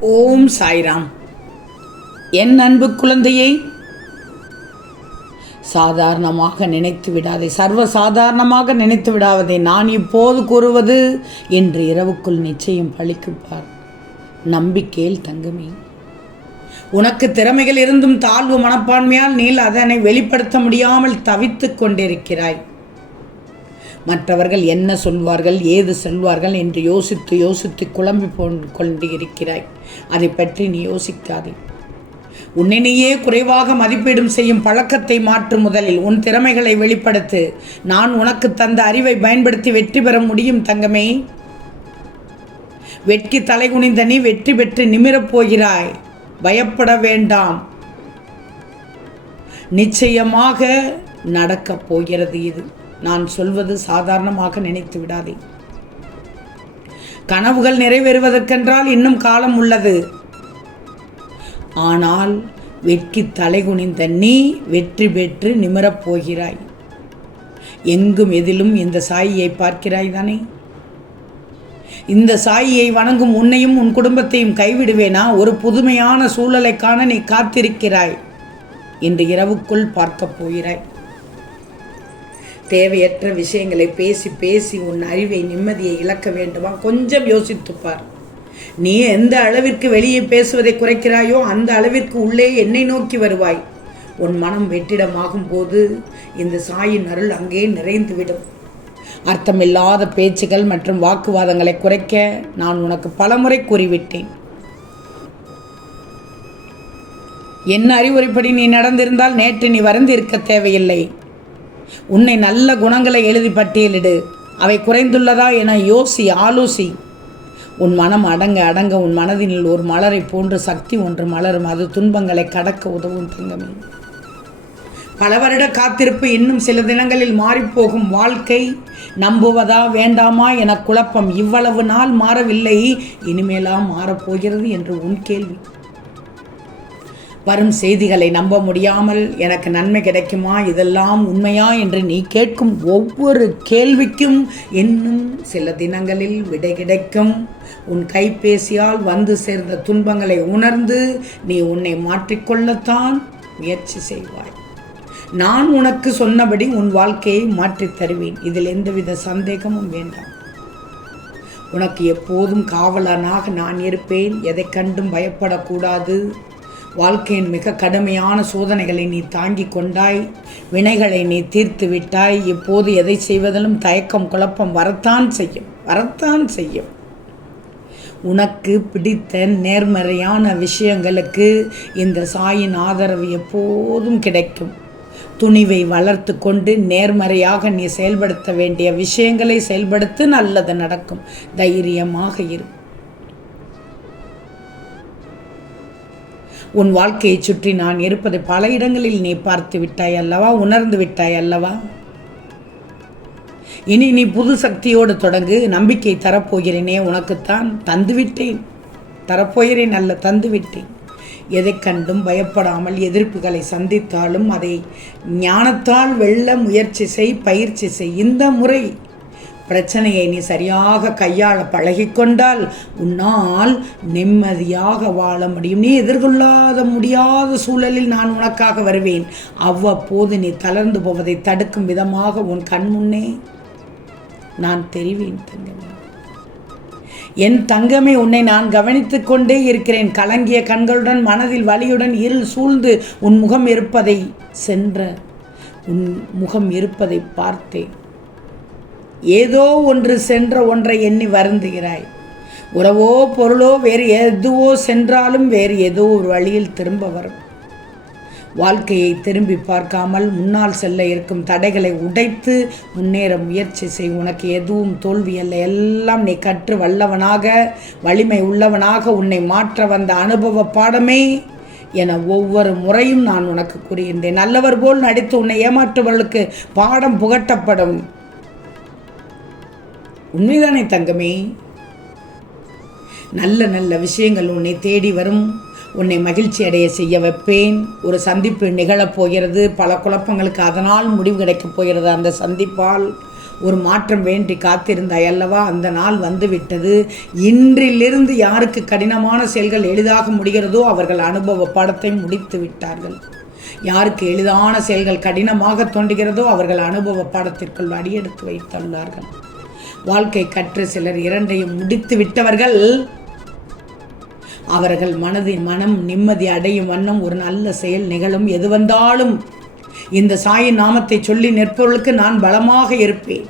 ஓம் சாய்ராம். என் அன்பு குழந்தையை சாதாரணமாக நினைத்து விடாதே சர்வ சாதாரணமாக நினைத்து விடாதே நான் இப்போது கூறுவது என்று இரவுக்குள் நிச்சயம் பழிக்குப்பார் நம்பிக்கையில் தங்கமே. உனக்கு திறமைகள் இருந்தும் தாழ்வு மனப்பான்மையால் நீ அதனை வெளிப்படுத்த முடியாமல் தவித்துக் கொண்டிருக்கிறாய். மற்றவர்கள் என்ன சொல்வார்கள் ஏது சொல்வார்கள் என்று யோசித்து யோசித்து குழம்பி கொண்டு இருக்கிறாய் அதை பற்றி நீ யோசிக்காதே. உன்னினையே குறைவாக மதிப்பீடும் செய்யும் பழக்கத்தை மாற்று முதலில். உன் திறமைகளை வெளிப்படுத்து. நான் உனக்கு தந்த அறிவை பயன்படுத்தி வெற்றி பெற முடியும் தங்கமே. வெட்கி தலைகுனிந்த நீ வெற்றி பெற்று நிமிரப் போகிறாய். பயப்பட வேண்டாம். நிச்சயமாக நடக்கப் போகிறது இது. நான் சொல்வது சாதாரணமாக நினைத்து விடாதே. கனவுகள் நிறைவேறுவதற்கென்றால் இன்னும் காலம் உள்ளது. ஆனால் வெட்கி தலைகுனிந்த நீ வெற்றி பெற்று நிமிரப் போகிறாய். எங்கும் எதிலும் இந்த சாயியை பார்க்கிறாய் தானே? இந்த சாயியை வணங்கும் உன்னையும் உன் குடும்பத்தையும் கைவிடுவேனா? ஒரு புதுமையான சூழலை காண நீ காத்திருக்கிறாய் இன்று இரவுக்குள் பார்க்கப் போகிறாய். தேவையற்ற விஷயங்களை பேசி பேசி உன் அறிவை நிம்மதியை இழக்க வேண்டுமா? கொஞ்சம் யோசித்துப்பார். நீ எந்த அளவிற்கு வெளியே பேசுவதை குறைக்கிறாயோ அந்த அளவிற்கு உள்ளே என்னை நோக்கி வருவாய். உன் மனம் வெற்றிடமாகும் போது இந்த சாயின் அருள் அங்கே நிறைந்துவிடும். அர்த்தமில்லாத பேச்சுகள் மற்றும் வாக்குவாதங்களை குறைக்க நான் உனக்கு பலமுறை கூறிவிட்டேன். என் அறிவுரைப்படி நீ நடந்திருந்தால் நேற்று நீ வறந்து தேவையில்லை. உன்னை நல்ல குணங்களை எழுதி பட்டியலிடு. அவை குறைந்துள்ளதா என யோசி ஆலோசி. உன் மனம் அடங்க அடங்க உன் மனதினில் ஒரு மலரை போன்று சக்தி ஒன்று மலரும். அது துன்பங்களை கடக்க உதவும் தங்கமே. பல வருட காத்திருப்பு இன்னும் சில தினங்களில் மாறிப்போகும் வாழ்க்கை. நம்புவதா வேண்டாமா என குழப்பம் இவ்வளவு நாள் மாறவில்லை. இனிமேலாம் மாறப்போகிறது என்று உன் கேள்வி. வரும் செய்திகளை நம்ப முடியாமல் எனக்கு நன்மை கிடைக்குமா? இதெல்லாம் உண்மையா என்று நீ கேட்கும் ஒவ்வொரு கேள்விக்கும் இன்னும் சில தினங்களில் விடை கிடைக்கும். உன் கைபேசியால் வந்து சேர்ந்த துன்பங்களை உணர்ந்து நீ உன்னை மாற்றிக்கொள்ளத்தான் முயற்சி செய்வாய். நான் உனக்கு சொன்னபடி உன் வாழ்க்கையை மாற்றித் தருவேன். இதில் எந்தவித சந்தேகமும் வேண்டாம். உனக்கு எப்போதும் காவலனாக நான் இருப்பேன். எதை கண்டும் பயப்படக்கூடாது. வாழ்க்கையின் மிக கடுமையான சோதனைகளை நீ தாங்கி கொண்டாய். வினைகளை நீ தீர்த்து விட்டாய். இப்போது எதை செய்வதிலும் தயக்கம் குழப்பம் வரத்தான் செய்யும். வரத்தான் செய்யும். உனக்கு பிடித்த நேர்மறையான விஷயங்களுக்கு இந்த சாயின் ஆதரவு எப்போதும் கிடைக்கும். துணிவை வளர்த்து கொண்டு நேர்மறையாக நீ செயல்படுத்த வேண்டிய விஷயங்களை செயல்படுத்து நல்லது நடக்கும். தைரியமாக இருக்கும் உன் வாழ்க்கையை சுற்றி நான் இருப்பதை பல இடங்களில் நீ பார்த்து விட்டாய் அல்லவா உணர்ந்து விட்டாய் அல்லவா? இனி நீ புது சக்தியோடு தொடங்கு நம்பிக்கை தரப்போகிறேனே உனக்குத்தான் தந்துவிட்டேன். தரப்போகிறேன் அல்ல தந்துவிட்டேன். எதை கண்டும் பயப்படாமல் எதிர்ப்புகளை சந்தித்தாலும் அதை ஞானத்தால் வெல்ல முயற்சி செய் பயிற்சி செய். இந்த முறை பிரச்சனையை நீ சரியாக கையாள பழகிக்கொண்டால் உன்னால் நிம்மதியாக வாழ முடியும். நீ எதிர்கொள்ளாத முடியாத சூழலில் நான் உனக்காக வருவேன். அவ்வப்போது நீ தளர்ந்து போவதை தடுக்கும் விதமாக உன் கண் முன்னே நான் தெரிவேன் தங்கமே என் தங்கமே உன்னை நான் கவனித்துக் கொண்டே இருக்கிறேன். கலங்கிய கண்களுடன் மனதில் வலியுடன் இருள் சூழ்ந்து உன் முகம் இருப்பதை சென்ற உன் முகம் இருப்பதை பார்த்தேன். ஏதோ ஒன்று சென்ற ஒன்றை எண்ணி வருந்துகிறாய். உறவோ பொருளோ வேறு எதுவோ சென்றாலும் வேறு ஏதோ ஒரு வழியில் திரும்ப வரும். வாழ்க்கையை திரும்பி பார்க்காமல் முன்னால் செல்ல இருக்கும் தடைகளை உடைத்து முன்னேற முயற்சி செய். உனக்கு எதுவும் தோல்வி அல்ல. எல்லாம் நீ கற்று வல்லவனாக வலிமை உள்ளவனாக உன்னை மாற்ற வந்த அனுபவ பாடமே என ஒவ்வொரு முறையும் நான் உனக்கு கூறுகின்றேன். நல்லவர் போல் நடித்து உன்னை ஏமாற்றுவர்களுக்கு பாடம் புகட்டப்படும். உண்மைதானே தங்கமே? நல்ல நல்ல விஷயங்கள் உன்னை தேடி வரும். உன்னை மகிழ்ச்சி அடைய செய்ய வைப்பேன். ஒரு சந்திப்பு நிகழப் போகிறது. பல குழப்பங்களுக்கு அதனால் முடிவு கிடைக்கப் போகிறது. அந்த சந்திப்பால் ஒரு மாற்றம் வேண்டி காத்திருந்தாய் அல்லவா? அந்த நாள் வந்துவிட்டது. இன்றிலிருந்து யாருக்கு கடினமான செயல்கள் எளிதாக முடிகிறதோ அவர்கள் அனுபவ படத்தை முடித்து விட்டார்கள். யாருக்கு எளிதான செயல்கள் கடினமாக தோன்றுகிறதோ அவர்கள் அனுபவ பாடத்திற்குள் அடியெடுத்து வைத்துள்ளார்கள். வாழ்க்கை கற்று சிலர் இரண்டையும் முடித்து விட்டவர்கள் அவர்கள் மனதின் மனம் நிம்மதி அடையும் வண்ணம் ஒரு நல்ல செயல் நிகழும். எது வந்தாலும் இந்த சாயின் நாமத்தை சொல்லி நிற்பவர்களுக்கு நான் பலமாக இருப்பேன்.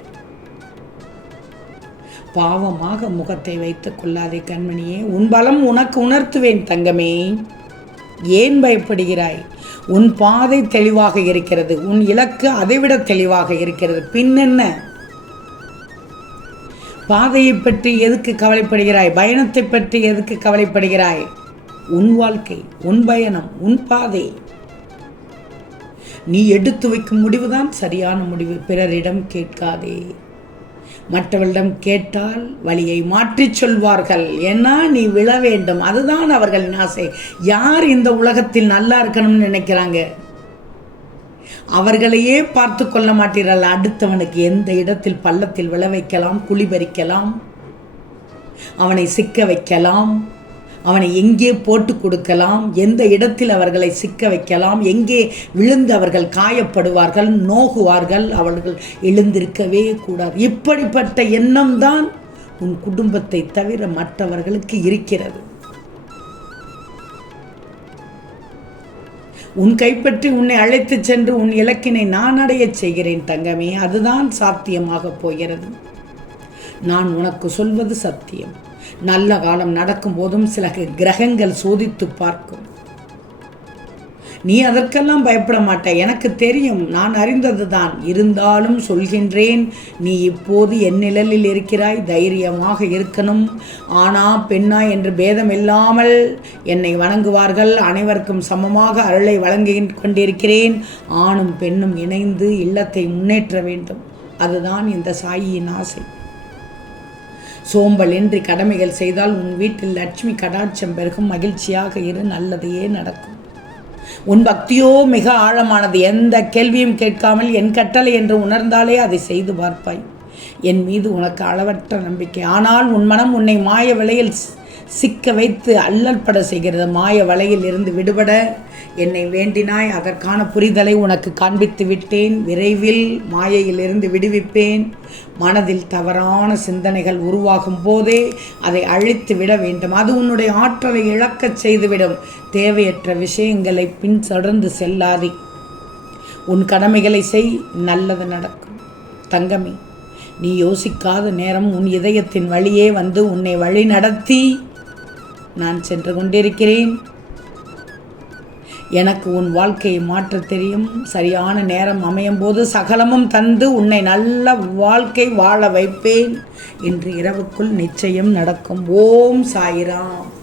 பாவமாக முகத்தை வைத்துக் கொள்ளாதே கண்மணியே உன் பலம் உனக்கு உணர்த்துவேன் தங்கமே. ஏன் பயப்படுகிறாய்? உன் பாதை தெளிவாக இருக்கிறது உன் இலக்கு அதைவிட தெளிவாக இருக்கிறது. பின்னென்ன? பாதையை பற்றி எதுக்கு கவலைப்படுகிறாய்? பயணத்தை பற்றி எதுக்கு கவலைப்படுகிறாய்? உன் வாழ்க்கை உன் பயணம் உன் பாதை. நீ எடுத்து வைக்கும் முடிவுதான் சரியான முடிவு. பிறரிடம் கேட்காதே. மற்றவர்களிடம் கேட்டால் வழியை மாற்றிச் சொல்வார்கள். ஏன்னா நீ விழ வேண்டும். அதுதான் அவர்களின் ஆசை. யார் இந்த உலகத்தில் நல்லா இருக்கணும்னு நினைக்கிறாங்க? அவர்களையே பார்த்து கொள்ள மாட்டீர்கள். அடுத்தவனுக்கு எந்த இடத்தில் பள்ளத்தில் விழ வைக்கலாம் குழி பறிக்கலாம் அவனை சிக்க வைக்கலாம் அவனை எங்கே போட்டு கொடுக்கலாம் எந்த இடத்தில் அவர்களை சிக்க வைக்கலாம் எங்கே விழுந்து அவர்கள் காயப்படுவார்கள் நோகுவார்கள் அவர்கள் எழுந்திருக்கவே கூடாது. இப்படிப்பட்ட எண்ணம்தான் உன் குடும்பத்தை தவிர மற்றவர்களுக்கு இருக்கிறது. உன் கைப்பற்றி உன்னை அழைத்துச் சென்று உன் இலக்கினை நான் அடையச் செய்கிறேன் தங்கமே அதுதான் சாத்தியமாக போகிறது. நான் உனக்கு சொல்வது சத்தியம். நல்ல காலம் நடக்கும் போதும் சில கிரகங்கள் சோதித்து பார்க்கும். நீ அதற்கெல்லாம் பயப்பட மாட்டாய். எனக்கு தெரியும் நான் அறிந்தது தான் இருந்தாலும் சொல்கின்றேன் நீ இப்போது என் நிழலில் இருக்கிறாய் தைரியமாக இருக்கணும். ஆனா பெண்ணா என்று பேதம் இல்லாமல் என்னை வணங்குவார்கள். அனைவருக்கும் சமமாக அருளை வழங்கி கொண்டிருக்கிறேன். ஆணும் பெண்ணும் இணைந்து இல்லத்தை முன்னேற்ற வேண்டும். அதுதான் இந்த சாயியின் ஆசை. சோம்பலின்றி கடமைகள் செய்தால் உன் வீட்டில் லட்சுமி கடாட்சம் பெருகும். மகிழ்ச்சியாக இரு நல்லதையே நடக்கும். உன் பக்தியோ மிக ஆழமானது. எந்த கேள்வியும் கேட்காமல் என் கட்டளை என்று உணர்ந்தாலே அதை செய்து பார்ப்பாய். என் மீது உனக்கு அளவற்ற நம்பிக்கை. ஆனால் உன் மனம் உன்னை மாய விலையில் சிக்க வைத்து அல்லற்பட செய்கிறது. மாய வலையில் இருந்து விடுபட என்னை வேண்டினாய் அதற்கான புரிதலை உனக்கு காண்பித்து விட்டேன். விரைவில் மாயையிலிருந்து விடுவிப்பேன். மனதில் தவறான சிந்தனைகள் உருவாகும் போதே அதை அழித்து விட வேண்டும். அது உன்னுடைய ஆற்றலை இழக்கச் செய்துவிடும். தேவையற்ற விஷயங்களை பின் தொடர்ந்து செல்லாதே. உன் கடமைகளை செய் நல்லது நடக்கும். தங்கமே நீ யோசிக்காத நேரம் உன் இதயத்தின் வழியே வந்து உன்னை வழி நடத்தி நான் சென்று கொண்டிருக்கிறேன். எனக்கு உன் வாழ்க்கையை மாற்ற தெரியும். சரியான நேரம் அமையும் போது சகலமும் தந்து உன்னை நல்ல வாழ்க்கை வாழ வைப்பேன். இன்று இரவுக்குள் நிச்சயம் நடக்கும். ஓம் சாயிராம்.